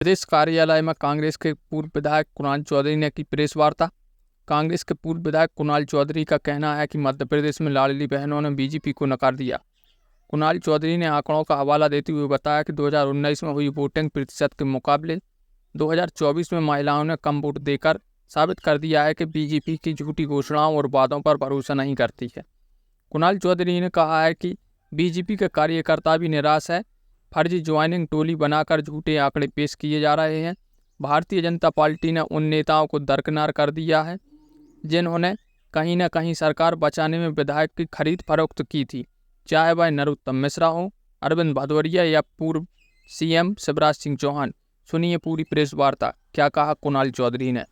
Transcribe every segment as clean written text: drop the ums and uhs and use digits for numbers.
प्रदेश कार्यालय में कांग्रेस के पूर्व विधायक कुणाल चौधरी ने की प्रेस वार्ता। कांग्रेस के पूर्व विधायक कुणाल चौधरी का कहना है कि मध्य प्रदेश में लाडली बहनों ने बीजेपी को नकार दिया। कुणाल चौधरी ने आंकड़ों का हवाला देते हुए बताया कि 2019 में हुई वोटिंग प्रतिशत के मुकाबले 2024 में महिलाओं ने कम वोट देकर साबित कर दिया है कि बीजेपी की झूठी घोषणाओं और वादों पर भरोसा नहीं करती है। कुणाल चौधरी ने कहा है कि बीजेपी के कार्यकर्ता भी निराश है। फर्जी ज्वाइनिंग टोली बनाकर झूठे आंकड़े पेश किए जा रहे हैं। भारतीय जनता पार्टी ने उन नेताओं को दरकिनार कर दिया है जिन्होंने कहीं न कहीं सरकार बचाने में विधायक की खरीद फरोख्त की थी, चाहे वह नरोत्तम मिश्रा हो, अरविंद भदौरिया या पूर्व सीएम शिवराज सिंह चौहान। सुनिए पूरी प्रेस वार्ता, क्या कहा कुणाल चौधरी ने।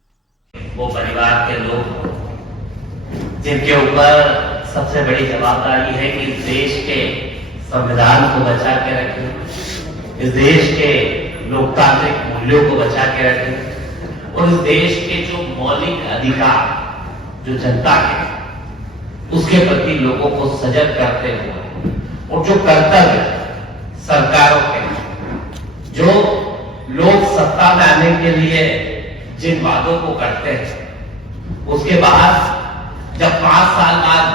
वो परिवार के लोग जिनके ऊपर सबसे बड़ी जवाबदारी है कि इस देश के संविधान को बचा के रखें, इस देश के लोकतांत्रिक मूल्यों को बचा के रखें और इस देश के जो मौलिक अधिकार जो जनता के उसके प्रति लोगों को सजग करते हुए और जो कर्तव्य सरकारों के जो लोग सत्ता में आने के लिए जिन वादों को करते हैं उसके बाद जब 5 साल बाद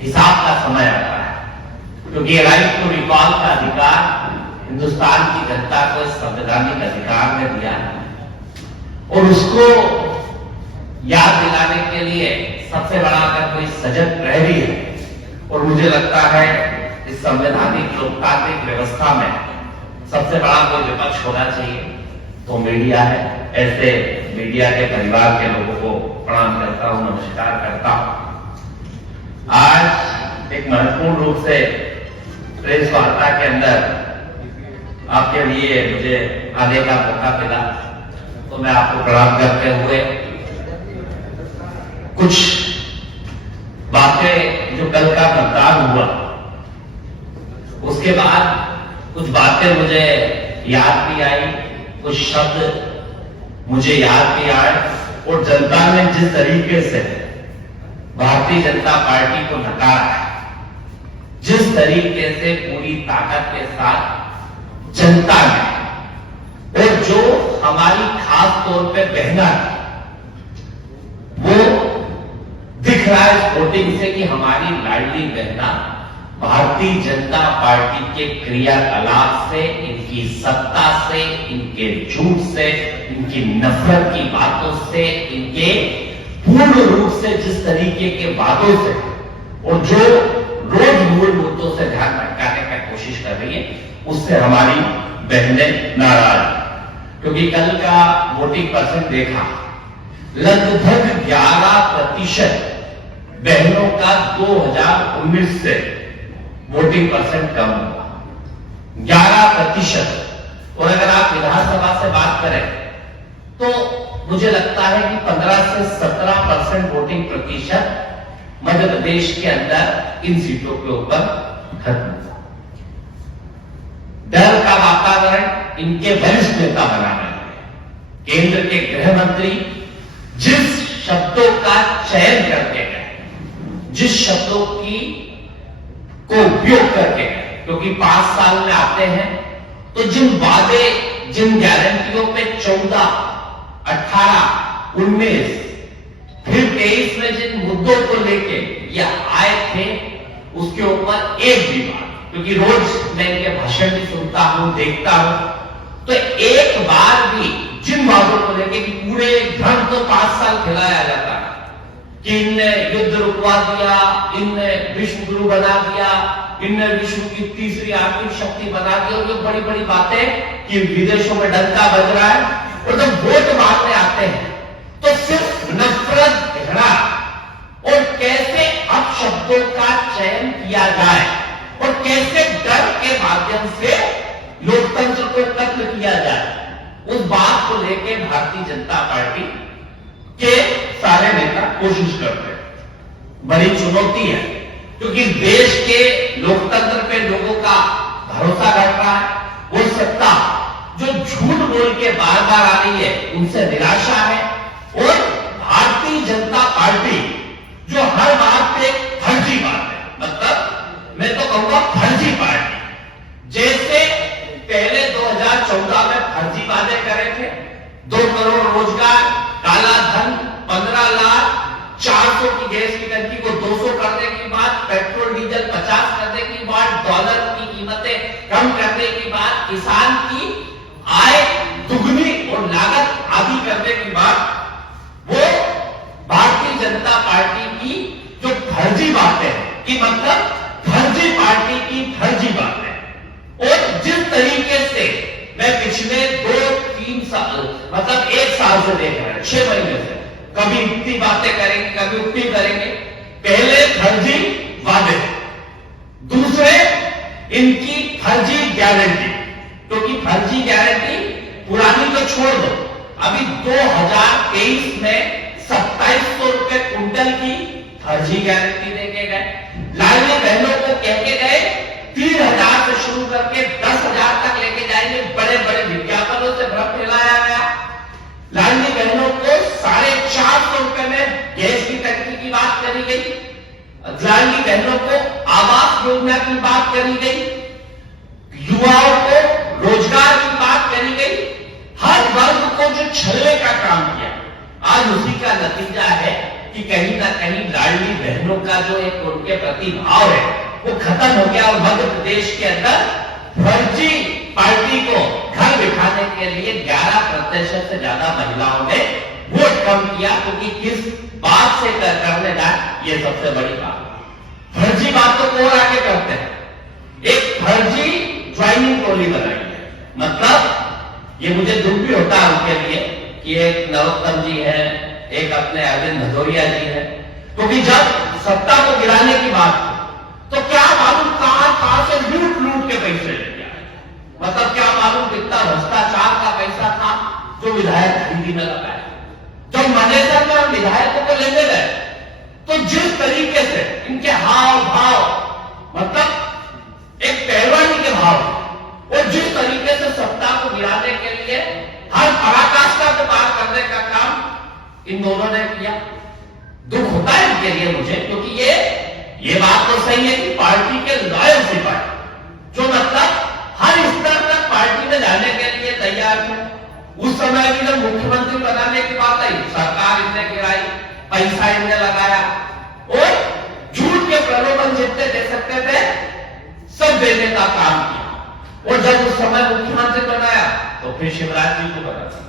हिसाब का समय आता है, क्योंकि राइट टू रिकॉल का अधिकार हिंदुस्तान की जनता को इस संवैधानिक अधिकार ने दिया है और उसको याद दिलाने के लिए सबसे बड़ा अगर कोई सजग प्रहरी है और मुझे लगता है इस संवैधानिक लोकतांत्रिक व्यवस्था में सबसे बड़ा कोई विपक्ष होना चाहिए तो मीडिया है। ऐसे मीडिया के परिवार के लोगों को प्रणाम करता हूं, नमस्कार करता हूं। आज एक महत्वपूर्ण रूप से प्रेस वार्ता के अंदर आपके लिए मुझे आने का मौका मिला तो मैं आपको प्रणाम करते हुए कुछ बातें जो कल का मतदान हुआ उसके बाद कुछ बातें मुझे याद भी आई, कुछ शब्द मुझे याद भी आए और जनता ने जिस तरीके से भारतीय जनता पार्टी को नकारा है, जिस तरीके से पूरी ताकत के साथ जनता ने और जो हमारी खास तौर पे बहना है वो दिख रहा है इस वोटिंग से कि हमारी लाडली बहना भारतीय जनता पार्टी के क्रियाकलाप से, इनकी सत्ता से, इनके झूठ से, इनकी नफरत की बातों से, इनके पूर्ण रूप से जिस तरीके के वादों से और जो रोज मूल मुद्दों से ध्यान भटकाने की कोशिश कर रही है उससे हमारी बहनें नाराज। क्योंकि कल का वोटिंग परसेंट देखा, लगभग 11% बहनों का 2019 से वोटिंग परसेंट कम हुआ, 11%। और अगर आप विधानसभा से बात करें तो मुझे लगता है कि 15 से 17% वोटिंग प्रतिशत मध्य प्रदेश के अंदर इन सीटों के ऊपर खत्म हुआ। डर का वातावरण इनके वरिष्ठ नेता बनाने लगे। केंद्र के गृह मंत्री जिस शब्दों का चयन करके गए, जिस शब्दों को उपयोग करके गए, क्योंकि 5 साल में आते हैं तो जिन वादे, जिन गारंटियों पे 14, 18, 19 फिर 23 में जिन मुद्दों को लेके ये आए थे उसके ऊपर एक भी बात, क्योंकि रोज मैं इनके भाषण भी सुनता हूं, देखता हूं, तो एक बार भी जिन वादों को लेके कि पूरे धर्म तो 5 साल खिलाया जाता है कि इनने युद्ध रुकवा दिया, इनने विश्व गुरु बना दिया, इनने विश्व की तीसरी आर्थिक शक्ति बना दी और ये बड़ी बड़ी बातें कि विदेशों में डंका बज रहा है। और जब वोट मांगने आते हैं तो सिर्फ नफरत, घृणा और कैसे अपशब्दों का चयन किया जाए और कैसे डर के माध्यम से लोकतंत्र को कत्ल किया जाए, उस बात को लेकर भारतीय जनता पार्टी के सारे नेता कोशिश करते हैं। बड़ी चुनौती है क्योंकि देश के लोकतंत्र पे लोगों का भरोसा घट रहा है। वो सत्ता जो झूठ बोल के बार बार आ रही है उनसे निराशा है और भारतीय जनता पार्टी जो हर बात पे फर्जी बात है, मतलब मैं तो कहूंगा फर्जी पार्टी, जैसे पहले 2014 में फर्जी वादे 15,400,000 की गैस की टंकी को 200 करने की बात, पेट्रोल डीजल 50 करने की बात, डॉलर की कीमतें कम करने की बात, किसान की आय दुगनी और लागत आधी करने की बात, वो भारतीय जनता पार्टी की जो फर्जी बातें हैं कि मतलब फर्जी पार्टी की फर्जी बातें। और जिस तरीके से मैं पिछले 2-3 साल मतलब 1 साल से देख रहा हूं, 6 महीने से, कभी इतनी बातें करेंगे, कभी उतनी करेंगे। पहले फर्जी वादे, दूसरे इनकी फर्जी गारंटी, क्योंकि फर्जी गारंटी पुरानी तो छोड़ दो, अभी 2023 में 2700 रुपए क्विंटल की फर्जी गारंटी देके गए। लाडली बहनों को कह के गए 3,000 से शुरू करके 10,000 तक लेके जाएंगे, बड़े बड़े विज्ञापनों से भ्रम फैलाया गया। लाडली बहनों को 450 रुपए में गैस की टंकी की बात करी गई, लाडली बहनों को आवास योजना की बात करी गई, युवाओं को रोजगार की बात करी गई, हर वर्ग को जो छलने का काम किया, आज उसी का नतीजा है कि कहीं ना कहीं लाडली बहनों का जो एक उनके प्रति भाव है वो खत्म हो गया। और मध्य प्रदेश के अंदर फर्जी पार्टी को घर बिठाने के लिए 11% से ज्यादा महिलाओं ने वोट कम किया, क्योंकि किस बात से करने जाए ये सबसे बड़ी बात। फर्जी बातों को और आगे करते हैं, एक फर्जी ज्वाइनिंग टोली बनाई है, मतलब ये मुझे दुख भी होता है उनके लिए कि एक नरोत्तम जी है, एक अपने अरविंद भदौरिया जी है, क्योंकि जब सत्ता को गिराने की बात तो क्या मालूम कहां से लूट के पैसे लेके आए, मतलब क्या मालूम कितना भ्रष्टाचार का पैसा था जो विधायक खरीदी में लगाया। जब मैनेजर में हम विधायकों को लेने गए तो जिस तरीके से इनके हाव भाव, मतलब एक पहलवानी के भाव, और जिस तरीके से सत्ता को गिराने के लिए हर पराकाष्ठा को पार करने का काम इन दोनों ने किया। दुख होता है इनके लिए मुझे, क्योंकि ये बात तो सही है कि पार्टी के लॉयल सिपाही जो मतलब हर स्तर तक पार्टी में जाने के लिए तैयार थे, उस समय भी जब मुख्यमंत्री बनाने की बात आई, सरकार इनने गिराई, पैसा इनने लगाया और झूठ के प्रलोभन जितने दे सकते थे सब देने का काम किया। और जब उस समय मुख्यमंत्री बनाया तो फिर शिवराज जी को बनाया।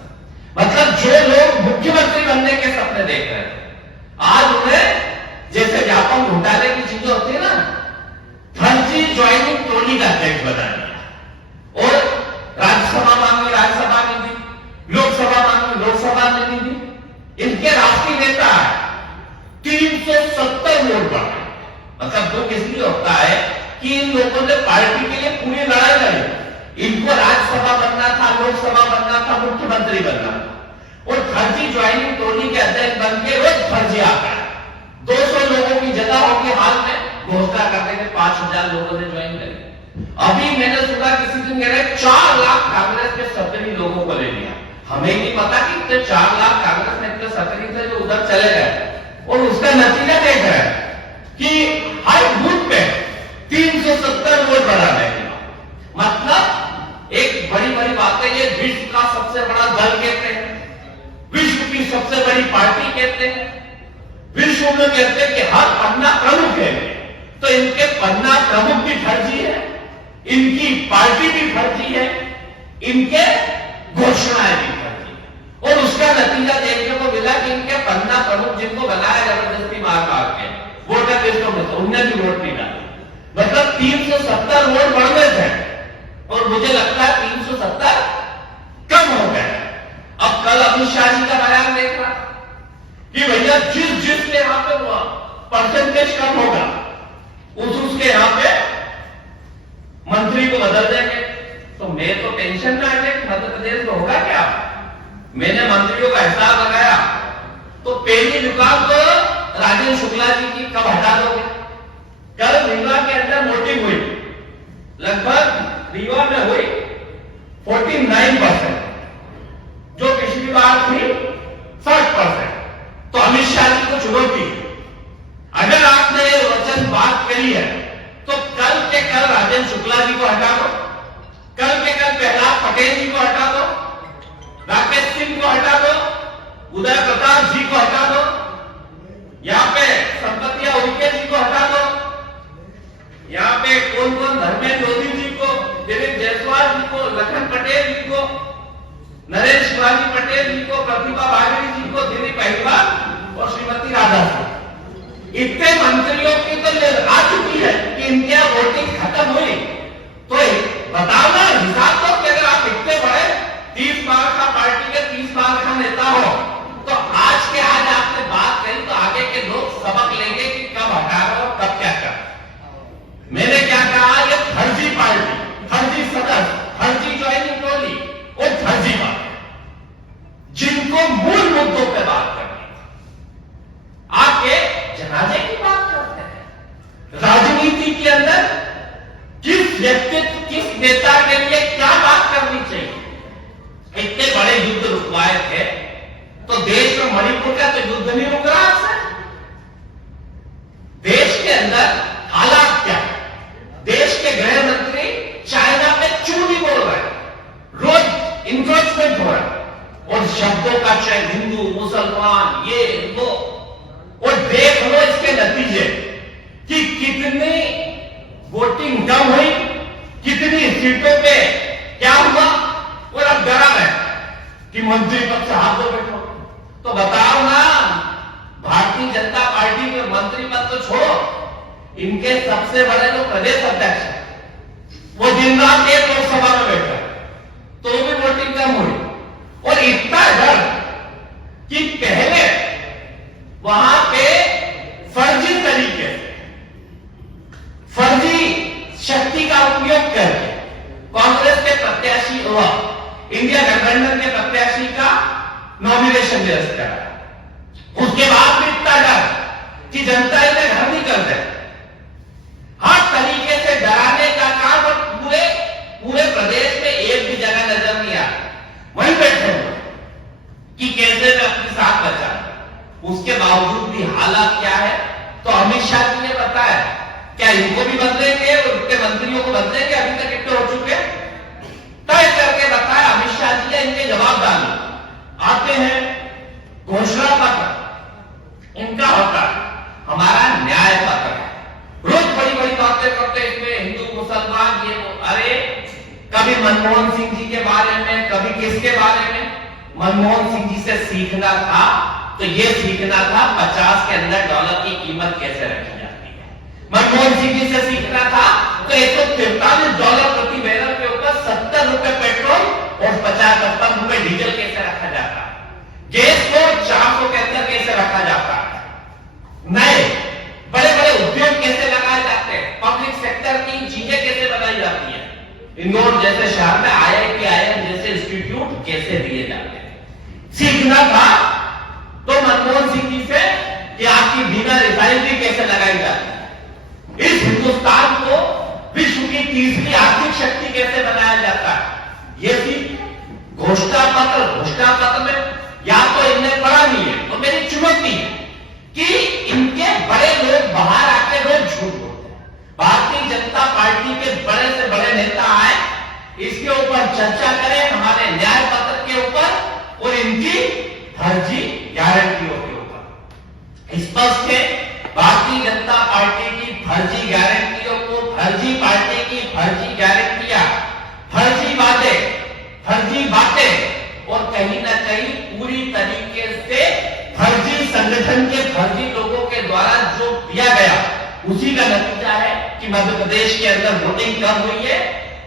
मतलब जो लोग मुख्यमंत्री बनने के सपने देख रहे थे, आज उन्हें जैसे व्यापक घोटाले की चीजें होती है ना, फर्जी ज्वाइनिंग टोली का अध्यक्ष बना दिया और राज्यसभा मांगी राज्यसभा में दी, लोकसभा मांगी लोकसभा में नहीं दी। इनके राष्ट्रीय नेता 370 वोट बढ़े। मतलब दुख इसलिए होता है कि इन लोगों ने पार्टी के लिए पूरी लड़ाई लड़ी, इनको राज्यसभा बनना था, लोकसभा बनना था, मुख्यमंत्री बनना था, और फर्जी ज्वाइनिंग टोली के अध्यक्ष बन के रोज फर्जी आता है। 200 लोगों की जगह होगी, हाल में घोषणा करने के 5,000 लोगों ने ज्वाइन करी। अभी मैंने सुना किसी दिन कह रहे 4 लाख कांग्रेस के सक्रिय लोगों को ले लिया। हमें नहीं पता कि इतने 4 लाख कांग्रेस में इतने सक्रिय थे जो उधर चले गए, और उसका नतीजा देख रहे हैं कि हर बूथ पे 370 वोट बढ़ा देंगे। मतलब एक बड़ी बड़ी बात है, ये विश्व का सबसे बड़ा दल कहते हैं, विश्व की सबसे बड़ी पार्टी कहते हैं, विश्व में कहते हैं कि हर पन्ना प्रमुख है, तो इनके पन्ना प्रमुख भी फर्जी है, इनकी पार्टी भी फर्जी है, इनके घोषणाएं भी फर्जी है। और उसका नतीजा देखने को मिला कि इनके पन्ना प्रमुख जिनको बनाया जबरदस्ती मार मार के वोटर लिस्टों में, उन्हें भी वोट नहीं डाला। मतलब 370 वोट बढ़ गए थे और मुझे लगता है 370 कम हो गए। अब कल अमित शाह जी का बयान देख रहा कि भैया जिसके यहां पे परसेंटेज कम होगा उसके यहां पे मंत्री को बदल देंगे। तो मैं तो टेंशन में आ गया कि मध्य प्रदेश में होगा क्या। मैंने मंत्रियों का हिसाब लगाया तो पहली जुकाम तो राजेंद्र शुक्ला जी की कब हटा दोगे। कल रीवा के अंदर वोटिंग हुई, लगभग रीवा में हुई 49%, जो पिछली बार थी 60%। तो अमित शाह जी को चुनौती, अगर आपने ये वचन बात करी है तो कल के कल राजेंद्र शुक्ला जी को हटा दो, कल के कल प्रहलाद पटेल जी को हटा दो, राकेश सिंह को हटा दो, उदय प्रताप जी को हटा दो, पटेल जी को, प्रतिभा पाटिल जी को दिलीप अहिरवार और श्रीमती राधा सिंह, इतने मंत्रियों की तो आ चुकी है कि इनकी वोटिंग खत्म हुई। तो बताओ ना, हिसाब तो कि अगर आप इतने बड़े 30 बार का पार्टी के 30 बार का नेता हो, तो आज के आज आपने बात कही तो आगे के लोग सबक लेंगे कि कब हटा रहे हो, कब क्या कर। मैंने क्या कहा, ये फर्जी पार्टी, फर्जी सदस्य, फर्जी ज्वाइनिंग टोली और फर्जी बात, जिनको मूल मुद्दों पे बात करनी है। आपके जनाजे की बात करते हैं। राजनीति के अंदर किस व्यक्तित्व, किस नेता के लिए क्या बात करनी चाहिए। इतने बड़े युद्ध रुकवाए थे तो देश में मणिपुर का तो युद्ध नहीं रुक रहा है। देश के अंदर हालात क्या है, देश के गृह मंत्री चाइना पे क्यों नहीं बोल रहे, रोज इंक्रोचमेंट हो रहा है, और शब्दों का चयन हिंदू मुसलमान ये वो, और देख लो इसके नतीजे कि कितनी वोटिंग कम हुई, कितनी सीटों पे क्या हुआ, और अब डरा है कि मंत्री पद से हाथ धो बैठो। तो बताओ ना, भारतीय जनता पार्टी के मंत्री पद तो छोड़ो, इनके सबसे बड़े जो प्रदेश अध्यक्ष है वो दिन रात एक लोकसभा में बैठा तो भी वोटिंग कम हुई, और इतना डर कि पहले वहां पे फर्जी तरीके से, फर्जी शक्ति का उपयोग करके कांग्रेस के प्रत्याशी हुआ, इंडिया गठबंधन के प्रत्याशी का नॉमिनेशन निरस्त करा। उसके बाद भी इतना डर कि जनता इन्हें घर नहीं कर दे, हर तरीके से डराने का काम, और पूरे प्रदेश में एक भी जगह नजर नहीं आ वहीं बैठे हुए कि कैसे मैं अपने साथ बचा। उसके बावजूद भी हालात क्या है, तो अमित शाह जी ने बताया, क्या इनको भी बदलेंगे और इतने मंत्रियों को बदलेंगे, अभी तक कितने हो चुके, तय करके बताया अमित शाह जी ने, इनके जवाब डाले। आते हैं घोषणा पत्र, इनका होता है हमारा न्याय पत्र है, रोज बड़ी बड़ी बातें करते इसमें हिंदू मुसलमान ये वो। अरे कभी मनमोहन सिंह जी के बारे में, कभी किसके बारे में। मनमोहन सिंह जी से सीखना था तो ये सीखना था 50 के अंदर डॉलर की कीमत कैसे रखी जाती है। मनमोहन सिंह जी से सीखना था तो $143 प्रति बैरल के ऊपर 70 रुपए पेट्रोल और 50-55 रुपए डीजल कैसे रखा जाता है। गैस को 400 के अंदर कैसे रखा जाता है। नए बड़े बड़े उद्योग कैसे लगाए जाते हैं, पब्लिक सेक्टर की चीजें कैसे बनाई जाती है। इंदौर जैसे शहर में IIT IIM जैसे इंस्टीट्यूट कैसे दिए जाते हैं, सीखना था तो मनमोहन सिंह जी से कि आपकी बिना रिफाइनरी कैसे लगाई जाती है, इस हिंदुस्तान को विश्व की तीसरी आर्थिक शक्ति कैसे बनाया जाता है। ये सीख घोषणा पत्र में या तो इन्हें पढ़ा नहीं है, तो मेरी चुनौती है कि इनके बड़े लोग बाहर आके रोज झूठ बोलते हैं। भारतीय जनता पार्टी के बड़े से बड़े नेता आए, इसके ऊपर चर्चा करें, हमारे न्याय पत्र के ऊपर और इनकी फर्जी गारंटियों के ऊपर। स्पष्ट है भारतीय जनता पार्टी की फर्जी गारंटियों को, फर्जी पार्टी की फर्जी गारंटियां, फर्जी बातें और कहीं ना कहीं पूरी तरीके से फर्जी संगठन के फर्जी लोगों के द्वारा जो दिया गया, उसी का नतीजा है कि मध्य प्रदेश के अंदर वोटिंग कम हुई है।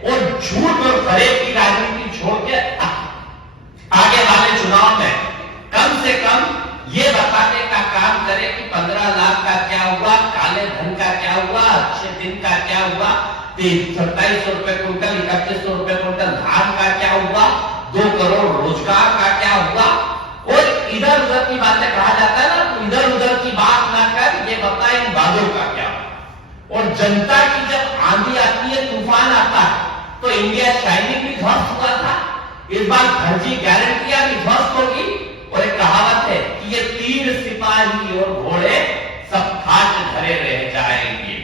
और झूठ और फरेब की राजनीति छोड़ के आगे वाले चुनाव में कम से कम ये बताने का काम करें कि 15 लाख का क्या हुआ, काले धन का क्या हुआ, अच्छे दिन का क्या हुआ, 2700 रुपए क्विंटल, 3100 रुपए क्विंटल धान का क्या हुआ, 2 करोड़ रोजगार का क्या हुआ। और इधर उधर की बातें कहा जाता है ना, तो इधर उधर की बात ना कर ये बता इन बादों का क्या हुआ। और जनता की जब आंधी आती है, तूफान आता है, तो इंडिया शाइनिंग भी ध्वस्त हुआ था, इस बार फर्जी गारंटियां भी ध्वस्त होगी। और एक कहावत है कि ये 3 सिपाही और घोड़े सब खाट धरे रह जाएंगे,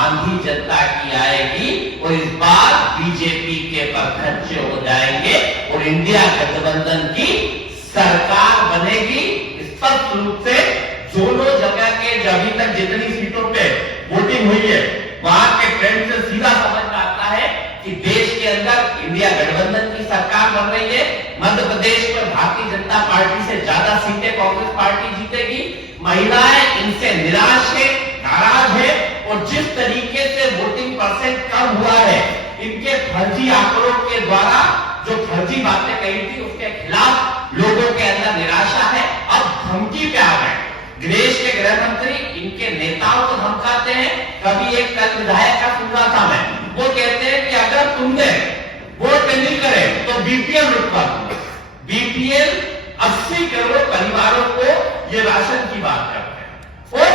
आंधी जनता की आएगी और इस बार बीजेपी के परखच्चे हो जाएंगे और इंडिया गठबंधन की सरकार बनेगी। स्पष्ट रूप से दोनों जगह के अभी तक जितनी सीटों पे वोटिंग हुई है, वहां के ट्रेंड से सीधा समझ में आता है कि देश के अंदर इंडिया गठबंधन की सरकार बन रही है। मध्य प्रदेश में भारतीय जनता पार्टी से ज्यादा सीटें कांग्रेस पार्टी जीतेगी। महिलाएं इनसे निराश है, नाराज है और जिस तरीके से वोटिंग परसेंट कम हुआ है, इनके फर्जी आंकड़ों के द्वारा जो फर्जी बातें कही थी उसके खिलाफ लोगों के अंदर निराशा है। अब धमकी पे आ गए। देश के गृह मंत्री इनके नेताओं को धमकाते हैं। कभी एक कल विधायक का सुन रहा था मैं, वो कहते हैं कि अगर तुमने वोट नहीं करे तो बीपीएल रुकवा दूंगा। बीपीएल 80 करोड़ परिवारों को ये राशन की बात करते हैं और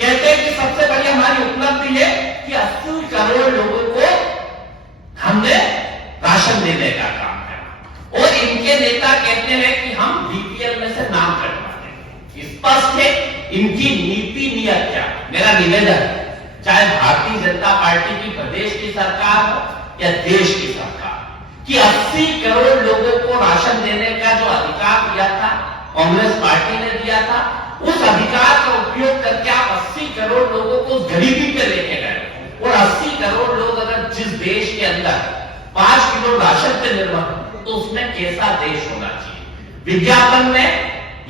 कहते हैं कि सबसे बड़ी हमारी उपलब्धि है कि 80 करोड़ लोगों को हमने राशन देने का काम किया और इनके नेता कहते हैं कि हम बीपीएल में से नाम कटवा देंगे। स्पष्ट है इनकी नीति नियत क्या। मेरा निवेदन है, चाहे भारतीय जनता पार्टी की प्रदेश की सरकार हो या देश की सरकार, कि 80 करोड़ लोगों को राशन देने का जो अधिकार दिया था कांग्रेस पार्टी ने दिया था, उस अधिकार का उपयोग करके आप 80 करोड़ लोगों को गरीबी पे लेके गए और 80 करोड़ लोग अगर जिस देश के अंदर 5 किलो राशन पे निर्भर तो उसमें कैसा देश होना चाहिए। विज्ञापन में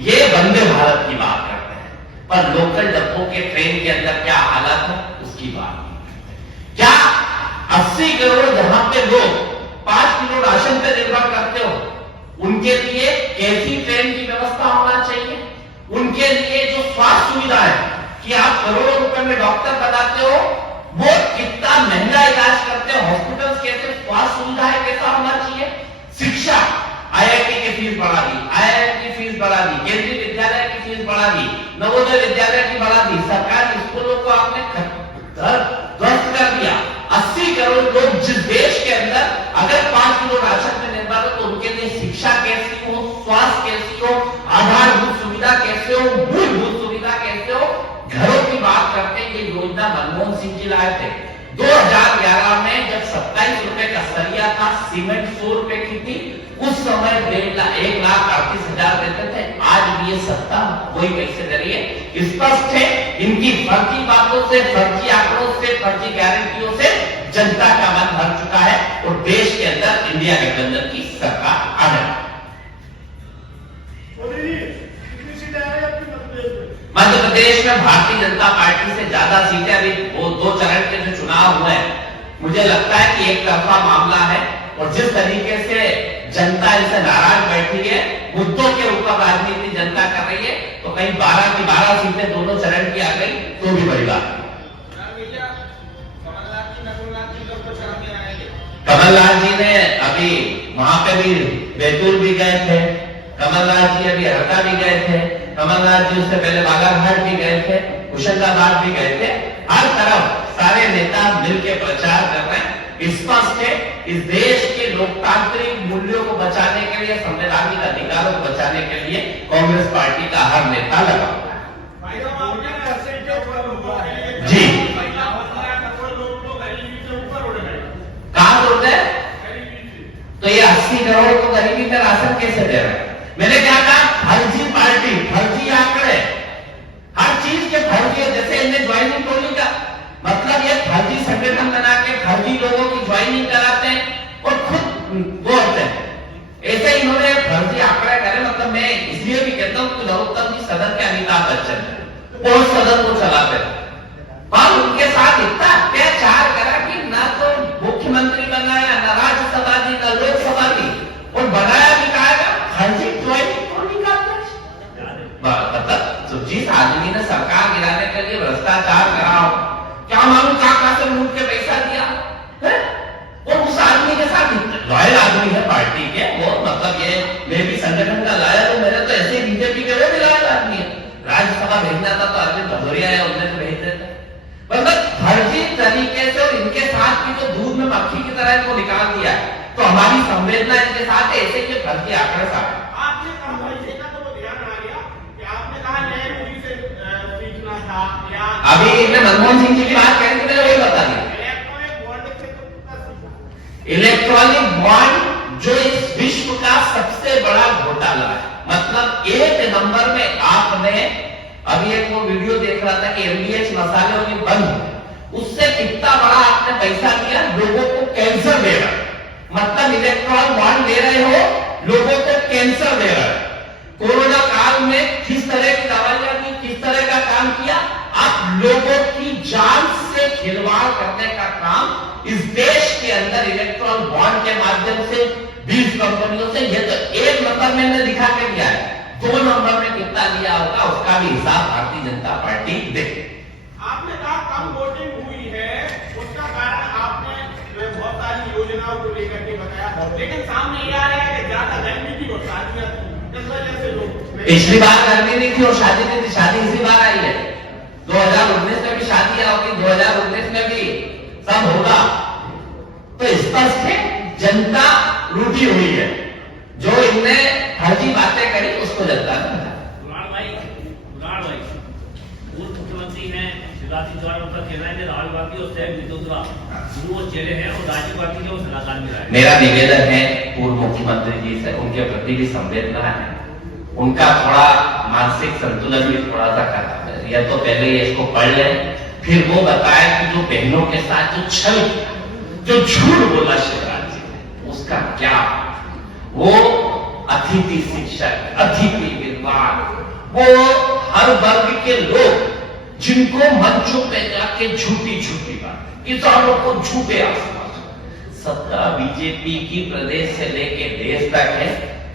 ये वंदे भारत की बात करते हैं पर लोकल डब्बों के ट्रेन के अंदर क्या हालत है उसकी बात नहीं। क्या 80 करोड़ जहां पे लोग 5 किलो राशन पे निर्भर करते हो, उनके लिए कैसी ट्रेन की व्यवस्था होना चाहिए। उनके लिए जो स्वास्थ्य सुविधा है कि आप करोड़ों रुपए में डॉक्टर बनाते हो, वो कितना महंगा इलाज करते हो, हॉस्पिटल कैसे, स्वास्थ्य सुविधा है कैसा होना चाहिए। शिक्षा, आईआईटी की फीस बढ़ा दी, आईआईएम की फीस बढ़ा दी, केंद्रीय विद्यालय की फीस बढ़ा दी, नवोदय विद्यालय की बढ़ा दी, सरकारी स्कूलों को आपने ध्वस्त कर दिया। 80 करोड़ लोग जिस देश के अंदर अगर 5 किलो राशन पे निर्भर हो तो उनके लिए शिक्षा कैसी हो, स्वास्थ्य कैसी हो, आधारभूत सुविधा कैसे हो, मूलभूत सुविधा कैसे हो। घरों की बात करते हैं, ये योजना मनमोहन सिंह जी लाए थे 2011 में, जब 27 रुपए का सरिया था, सीमेंट 100 रुपए की थी, उस समय 1,38,000 देते थे। आज भी ये सत्ता वही पैसे दे रही है। स्पष्ट है इनकी फर्जी बातों से, फर्जी आंकड़ों से, फर्जी गारंटियों से जनता का मन भर चुका है और देश के अंदर इंडिया गठबंधन की सरकार आ गई। मध्य प्रदेश में भारतीय जनता पार्टी से ज्यादा सीटें, अभी वो 2 चरण के जो चुनाव हुए हैं, मुझे लगता है कि एक तरफा मामला है और जिस तरीके से जनता इनसे नाराज बैठी है, मुद्दों के ऊपर राजनीति जनता कर रही है, तो कहीं 12 की 12 सीटें दोनों चरण की आ गई तो भी बड़ी बात। कमलनाथ जी ने अभी वहां पे भी बैतूल भी गए थे, कमलनाथ जी अभी हरदा भी गए थे, कमलनाथ जी उससे पहले बालाघाट भी गए थे, होशंगाबाद भी गए थे। हर तरफ सारे नेता मिलकर प्रचार कर रहे हैं। स्पष्ट है इस देश के लोकतांत्रिक मूल्यों को बचाने के लिए, संवैधानिक अधिकारों को बचाने के लिए कांग्रेस पार्टी का हर नेता लगा हुआ है। जी कहां जोड़ रहे? तो ये 80 करोड़ को गरीबी का राशन कैसे दे रहे हैं? मैंने क्या कहा, फर्जी पार्टी, फर्जी आंकड़े, हर चीज के फर्जी। जैसे इन्हें ज्वाइनिंग टोली का मतलब ये फर्जी संगठन बना के फर्जी लोगों की ज्वाइनिंग कराते हैं और खुद बोलते हैं। ऐसे इन्होंने फर्जी आंकड़े करे। मतलब मैं इसलिए भी कहता हूं कि गौतम जी सदन के अमिताभ बच्चन और सदन को चलाते थे, पर उनके साथ इतना अत्याचार करा कि ना तो मुख्यमंत्री बनाया, ना राज्यसभा दी, ना लोकसभा दी, और बनाया भी कहा फर्जी ज्वाइनिंग टोली का अध्यक्ष। मतलब जिस आदमी ने सरकार गिराने के लिए भ्रष्टाचार करा हो, क्या मालूम कहां से लूट के पैसा दिया है? और उस आदमी के साथ लॉयल आदमी है पार्टी के, वो मतलब ये मैं भी संगठन का लॉयल हूं, मेरे तो ऐसे बीजेपी के वो भी लॉयल आदमी है। राज्यसभा भेजना था तो अरविंद भदौरिया है, उन्हें तो भेज देते। मतलब फर्जी तरीके से, और इनके साथ भी तो दूध में मक्खी की तरह इनको निकाल दिया है। तो हमारी संवेदना इनके साथ है, ऐसे के फर्जी आंकड़े साथ। आपने कहा पैसे का तो वो ध्यान आ गया कि आपने कहा नए मोदी से सीखना था या अभी मैं मनमोहन सिंह जी की बात करें तो वही बता दिया। इलेक्ट्रॉनिक बॉन्ड जो इस विश्व का सबसे बड़ा घोटाला है। मतलब 1 नंबर में आपने अभी एक वो वीडियो देख रहा था कि एमडीएच मसाले की बंद, उससे कितना बड़ा आपने पैसा दिया, लोगों को कैंसर दे रहा। मतलब इलेक्ट्रॉन बॉन्ड ले रहे हो, लोगों को कैंसर दे रहा है। कोरोना काल में किस तरह की दवाइयां दी, किस तरह का काम किया, आप लोगों की जान से खिलवाड़ करने का काम इस देश के अंदर इलेक्ट्रॉल बॉन्ड के माध्यम से 20 कंपनियों से, ये तो 1 नंबर मैंने दिखा के दिया है, 2 नंबर में कितना दिया होगा उसका भी हिसाब भारतीय जनता पार्टी दे। आपने कहा कम वोटिंग हुई है, उसका कारण आपने बहुत सारी योजनाओं को लेकर के बताया, लेकिन सामने ये आ रहा है कि ज्यादा गर्मी की और शादियां थी, इस वजह से लोग पिछली बार गर्मी नहीं थी और शादी नहीं थी, शादी इसी बार आई है। 2019 में भी शादियां होगी, 2019 में भी सब होगा। तो स्पष्ट है जनता रूठी हुई है, जो इनने फर्जी बातें करी उसको जनता ने कुणाल भाई पूर्व मुख्यमंत्री हैं शिवराज सिंह चौहान, उनका कहना है कि राहुल गांधी और सैम विदोदरा दोनों वो चेले हैं और राजीव गांधी के वो सलाहकार भी रहा है। मेरा निवेदन है पूर्व मुख्यमंत्री जी से, उनके प्रति भी संवेदना है, उनका थोड़ा मानसिक संतुलन भी थोड़ा सा खराब है। या तो पहले ये इसको पढ़ लें, फिर वो बताए कि जो बहनों के साथ जो छल किया, जो झूठ बोला शिवराज जी ने, उसका क्या, वो अतिथि शिक्षक, अतिथि विद्वान, वो हर वर्ग के लोग जिनको मंचों पे जाके झूठी झूठी बात, किसानों को झूठे आसमान, सत्ता बीजेपी की प्रदेश से लेके देश तक है।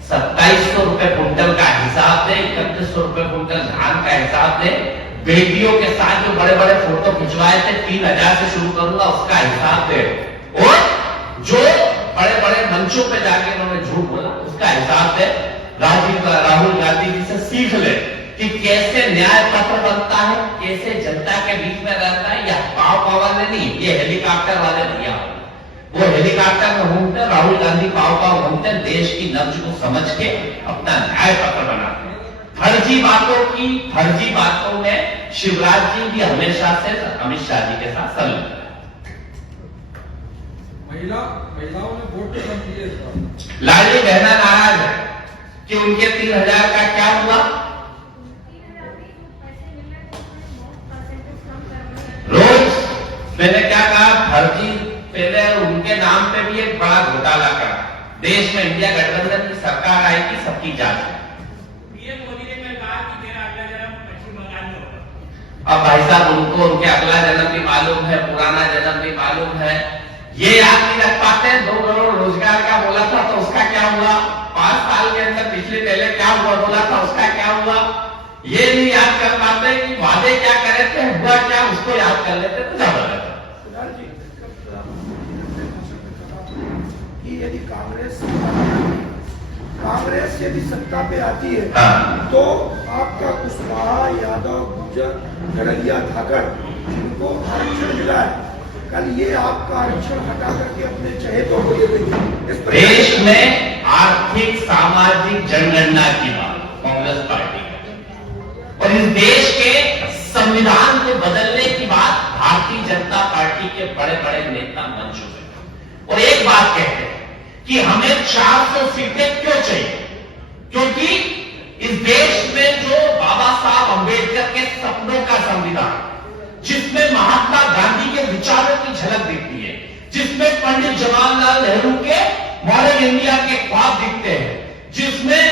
2700 रुपए कुंटल का हिसाब दे, 3100 रुपए कुंटल धान का हिसाब दे, बेटियों के साथ जो बड़े बड़े फोटो खिंचवाए थे 3000 से शुरू करूंगा उसका हिसाब दे, और जो बड़े बड़े मंचों पे जाके उन्होंने झूठ बोला उसका हिसाब दे। राहुल गांधी जी से सीख ले कि कैसे न्याय पत्र बनता है, कैसे जनता के बीच में रहता है। यह पाव वाले नहीं, ये हेलीकॉप्टर वाले भैया, वो हेलीकॉप्टर में घूमते, राहुल गांधी पाव घूमते, देश की नब्ज को समझ के अपना न्याय पत्र बनाते हैं। फर्जी बातों में शिवराज जी भी हमेशा से अमित शाह जी के साथ संलग्न है। महिलाओं ने वोट कम दिए। लाडली बहना नाराज है कि उनके 3000 का क्या हुआ। रोज मैंने क्या कहा, फर्जी, पहले उनके नाम पे भी एक बड़ा घोटाला करा, देश में इंडिया गठबंधन की सरकार आएगी, सबकी जांच। पीएम मोदी ने कहा कि मेरा अगला जन्म पश्चिम बंगाल में होगा। अब भाई साहब उनको उनके अगला जन्म भी मालूम है, पुराना जन्म भी मालूम है, ये याद नहीं रख पाते। 2 करोड़ रोजगार का बोला था तो उसका क्या हुआ, 5 साल के अंदर पिछले पहले क्या हुआ बोला था उसका क्या हुआ, ये नहीं याद कर पाते कि वादे क्या करे थे, हुआ क्या, उसको याद कर लेते तो ज्यादा रहता। कि यदि कांग्रेस यदि सत्ता पे आती है, हाँ। तो आपका कुशवाहा, यादव, गुर्जर, गड़रिया, धाकड़, जिनको आरक्षण मिला है, कल ये आपका आरक्षण हटा करके अपने चहेतों को दे देंगे। देश में आर्थिक सामाजिक जनगणना की बात कांग्रेस पार्टी है, और इस देश के संविधान को बदलने की बात भारतीय जनता पार्टी के बड़े बड़े नेता मंच पे, और एक बात कहते हैं कि हमें 400 सीटें क्यों चाहिए, क्योंकि इस देश में जो बाबा साहब अंबेडकर के सपनों का संविधान, जिसमें महात्मा गांधी के विचारों की झलक दिखती है, जिसमें पंडित जवाहरलाल नेहरू के मॉडल इंडिया के ख्वाब दिखते हैं, जिसमें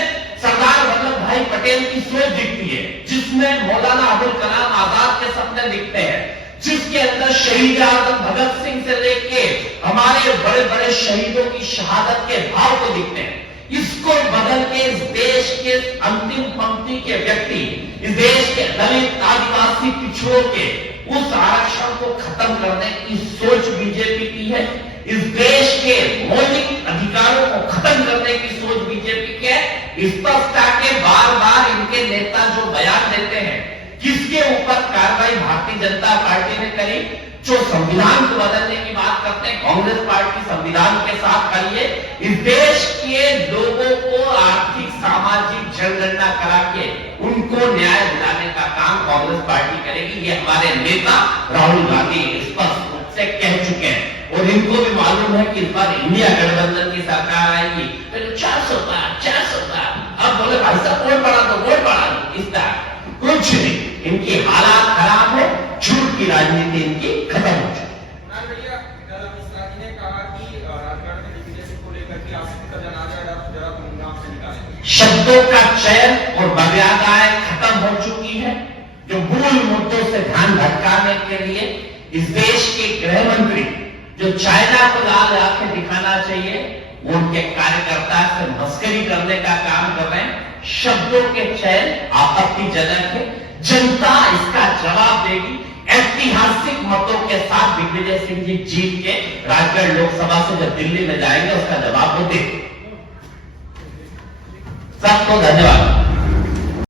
सरदार वल्लभ भाई पटेल की सोच दिखती है, जिसमें मौलाना अबुल कलाम आजाद के सपने दिखते हैं, जिसके अंदर शहीद आजम भगत सिंह से लेके हमारे बड़े बड़े शहीदों की शहादत के भाव को दिखते हैं, इसको बदल के इस देश के अंतिम पंक्ति के व्यक्ति, इस देश के दलित, आदिवासी, पिछड़ों के उस आरक्षण को खत्म करने की सोच बीजेपी की है। इस देश के मौलिक अधिकारों को खत्म करने की सोच बीजेपी की है। स्पष्टता के बार बार इनके नेता जो बयान देते हैं, किसके ऊपर कार्रवाई भारतीय जनता पार्टी ने करी, जो संविधान को बदलने की बात करते हैं, कांग्रेस पार्टी संविधान के साथ खड़ी है। इस देश के लोगों को आर्थिक सामाजिक जनगणना करा के उनको न्याय दिलाने का काम कांग्रेस पार्टी करेगी। ये हमारे नेता राहुल गांधी स्पष्ट रूप से कह चुके हैं, और इनको भी मालूम है कि इस बार इंडिया गठबंधन की सरकार आएगी, तो 400 का अब बोले भाई साहब वोट बढ़ा दो, वोट बढ़ा दो, इस तरह कुछ नहीं। इनकी हालात खराब है, झूठ की राजनीति इनकी खत्म हो चुकी है। भैया कल अमित शाह जी ने कहा कि राजगढ़ में लिक्विडेशन को लेकर के आसिफ का जनाजा जरा दूंगा, से निकालेंगे। शब्दों का चयन और मर्यादाएं खत्म हो चुकी है, जो मूल मुद्दों से ध्यान भटकाने के लिए इस देश के गृह मंत्री जो चाइना को लाल आंखें दिखाना चाहिए, वो उनके कार्यकर्ता से मस्करी करने का काम कर रहे हैं। शब्दों के चयन आपत्तिजनक है, जनता इसका जवाब देगी। ऐतिहासिक मतों के साथ दिग्विजय सिंह जी जीत के राजगढ़ लोकसभा से जब दिल्ली में जाएंगे, उसका जवाब वो देंगे। सबको धन्यवाद।